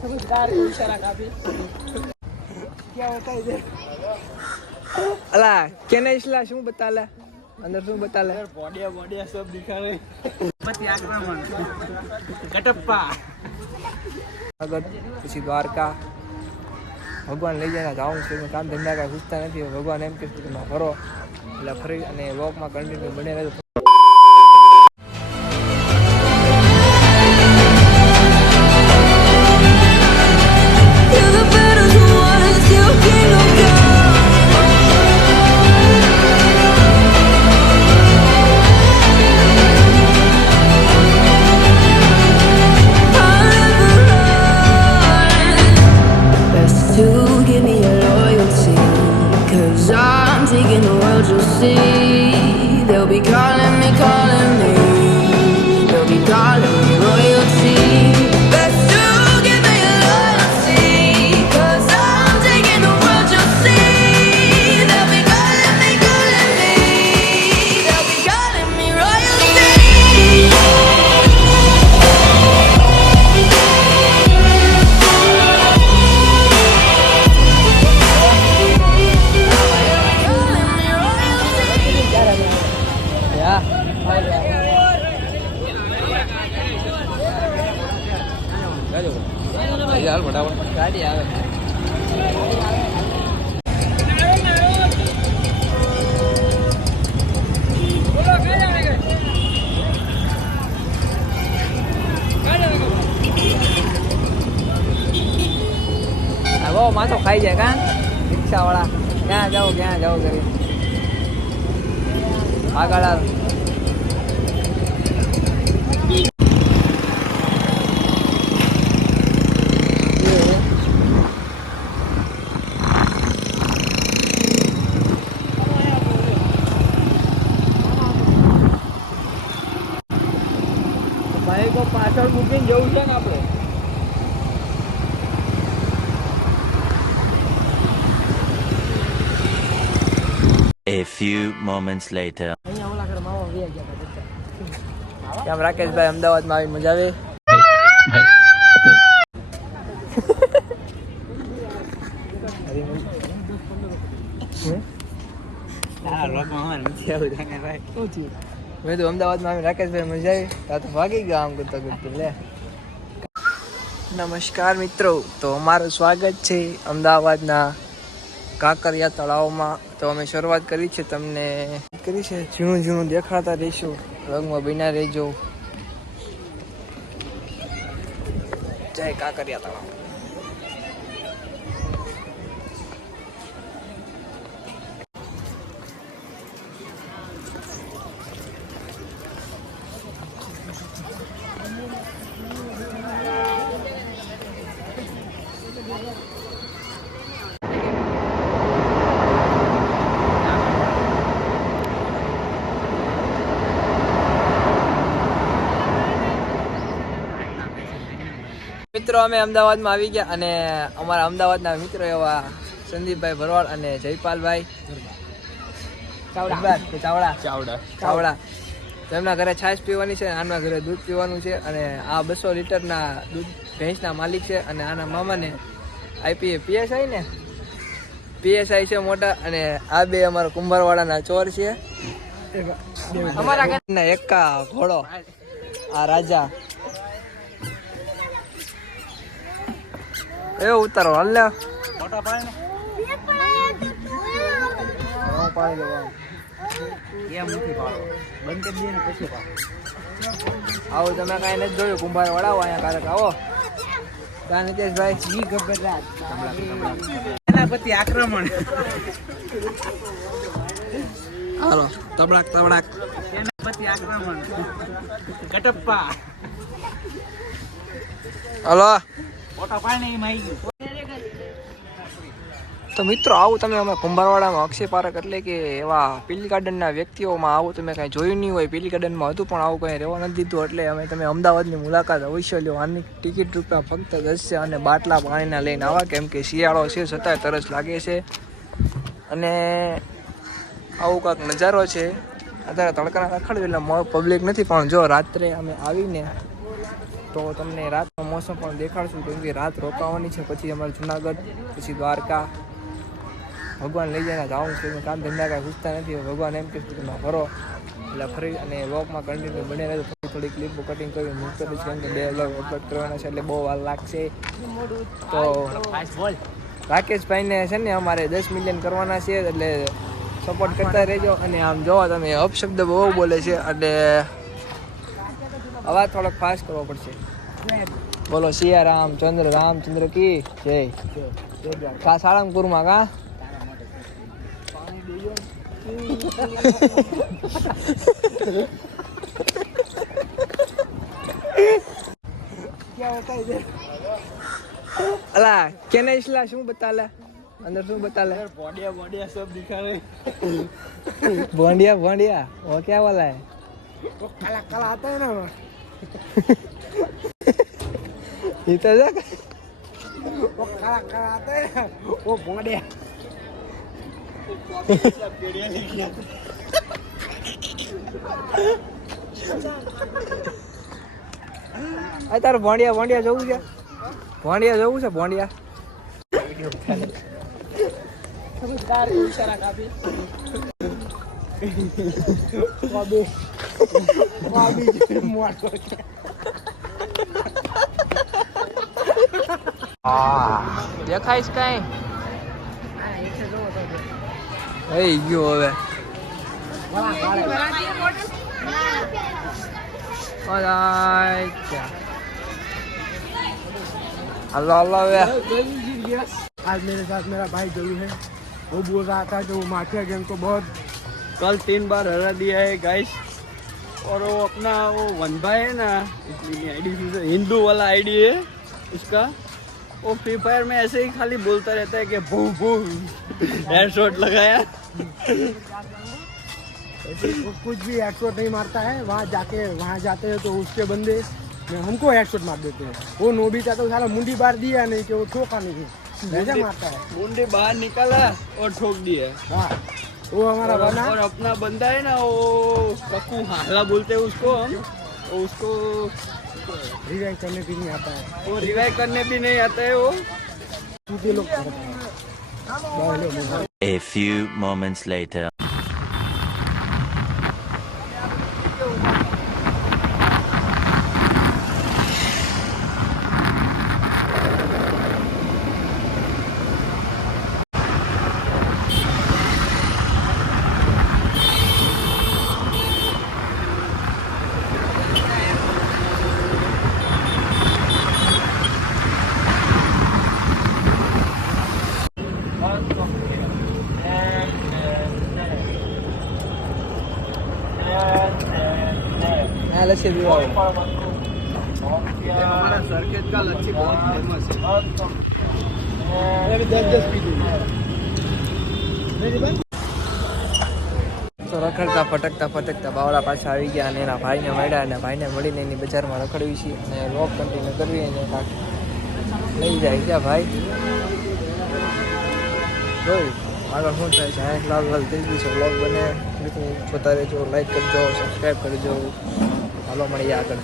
समझदार को इशारा काफी क्या होता है इधर अला केने इसला शू बता ले अंदर शू बता ले बॉडिया सब दिखा रहे पति आक्रमण कटप्पा अगर પછી દ્વારકા ભગવાન લઈ જાય જાઉં છે કામ ધંધા કાંઈ પૂછતા નથી ભગવાન એમ કે તમે કરો એટલે ફરી અને વોકમાં કન્ટિન્યુ બને રહેજો. They'll be calling me, they'll be calling me royalty. Best to give me your loyalty, 'cause I'm taking the world, you'll see. They'll be calling me, they'll be calling me royalty. यार फटाफट गाड़ी આવે वो माँ तो खाई जाएगा rickshaw वाला क्या जाओ करे आगड़ा ભાઈ તો પાછળ મૂકીને જવું છે ને આપણે. A few moments later. અહીંયા ઓલા ઘર માવા વ્યા ગયા હતા. કેમ રાકેશભાઈ અમદાવાદમાં આવી મજા આવે? મેં તો અમદાવાદમાં આવી રાકેશભાઈ મજા આવી તા તો ભાગી ગયા આમ કરતા કરતા લે. નમસ્કાર મિત્રો, તો અમારું સ્વાગત છે અમદાવાદના કાંકરિયા તળાવમાં. તો અમે શરૂઆત કરી છે, તમને કરી છે ઝીણું દેખાતા રહીશું, રંગમાં બન્યા રહેજો. જય કાંકરિયા તળાવ. મિત્રો અમે અમદાવાદમાં આવી ગયા અને અમારા અમદાવાદના મિત્રો એવા સંદીપભાઈ ભરવાડ અને જયપાલભાઈ ચાવડા તેમના ઘરે છાશ પીવાની છે, આના ઘરે દૂધ પીવાનું છે. અને આ 200 લીટરના દૂધ ભેંસના માલિક છે અને આના મામાને પીએસઆઈ છે મોટા. અને આ બે અમારા કુંભારવાડાના ચોર છે. અમારા ઘરના એકા ઘોડો આ રાજા એવો ઉતારો હાલ લે આવો. તમે કઈ નથી જોયું કુંભાર વડાવો અહીંયા કારક આવો. ત્યાં નિતેશભાઈ પતિ આક્રમણ હાલો તબડાક પતિ આક્રમણ કટપ્પા હાલો. મોટા પાણી માં આવી ગયું. તો મિત્રો આવું તમે અમે કુંભારવાડામાં અક્ષય પાર્ક એટલે કે એવા પીલી ગાર્ડનના વ્યક્તિઓમાં આવું તમે કાંઈ જોયું નહીં હોય. પીલી ગાર્ડનમાં હતું પણ આવું કંઈ રહેવા નથી દીધું. એટલે અમે તમે અમદાવાદની મુલાકાત અવશ્ય લ્યો. આની ટિકિટ રૂપિયા ફક્ત 10 છે અને બાટલા પાણીના લઈને આવા, કેમ કે શિયાળો છે છતાંય તરસ લાગે છે. અને આવું કાંઈક નજારો છે. અત્યારે તડકાના રખડ્યું એટલે પબ્લિક નથી, પણ જો રાત્રે અમે આવીને તો તમને રાતનો મોસમ પણ દેખાડશું, કેમ કે રાત રોકાવાની છે. પછી અમારે જુનાગઢ, પછી દ્વારકા, ભગવાન લઈ જાય જવાનું છે. કામ ધંધા કાંઈ પૂછતા નથી. ભગવાન એમ કે તમે ફરો એટલે ફરી અને વ્લોગમાં કન્ટિન્યુ બને રહે. થોડી ક્લિપો કટિંગ કરી મૂકતો છે, કેમ કે 2 વ્લોગ અપલોડ કરવાના છે એટલે બહુ વાર લાગશે. તો રાકેશભાઈને છે ને અમારે 10 મિલિયન કરવાના છે, એટલે સપોર્ટ કરતા રહેજો. અને આમ જોવા તમે અપશબ્દ બહુ બોલે છે એટલે અવાજ થોડોક ફાસ્ટ કરવો પડશે. બોલો સિયા રામચંદ્ર રામચંદ્ર કી જય. કા સાળંગપુરમાં કા અલા કેને ઇસલા શું બતાલે અંદર શું બતાલે बोडिया सब दिखा रहे भोंडिया वो क्या वाला है वो काला काला आता है ना इतना जा वो काला काला आता है ना वो बोडिया તારે ભોંડિયા જવું છે? ભોંડિયા જવું છે? ભોંડિયા समझदार को इशारा काफी દેખાઈશ કઈ થઈ ગયું હવે. हल्ला आज मेरे साथ मेरा भाई जरूर है. वो बोल रहा था कि वो माफिया गैंग को बहुत कल 3 बार हरा दिया है गाइस. और वो अपना वो वन भाई है ना, इसलिए आईडी हिंदू वाला आईडी है उसका. वो फ्री फायर में ऐसे ही खाली बोलता रहता है कि बू बू हेडशॉट लगाया. ऐसे वो कुछ भी हेडशॉट नहीं मारता है. वहाँ जाते हैं तो उसके बंदे हमको हेडशॉट मार देते हैं. वो नोबिता तो साला मुंडी बार दिया नहीं कि वो ठोका नहीं, ऐसा मारता है. मुंडी बाहर निकाला और ठोक दिया. हाँ वो हमारा बना. और अपना बंदा है ना वो कक्कू हाला बोलते हैं उसको हम. उसको रिवाइव करने भी नहीं आता है. वो रिवाइव करने भी नहीं आता है. वो लोग A few moments later. लस्सी पीवा हमारा सरखेज का लस्सी बहुत फेमस है. 10 पी તો રખડતા ફટકતા બાવળા પાછા આવી ગયા અને એના ભાઈને મળ્યા અને ભાઈને મળીને એની બજારમાં રખડવી છે અને વ્લોગ કન્ટિન્યુ કરવી અને કાંક લઈ જાય ગયા ભાઈ. જોઈ આગળ શું થાય છે. લાલ થઈ ગયું છે. વ્લોગ બને જોતા રહેજો, લાઈક કરજો, સબસ્ક્રાઈબ કરજો. હાલો મળીએ આગળ.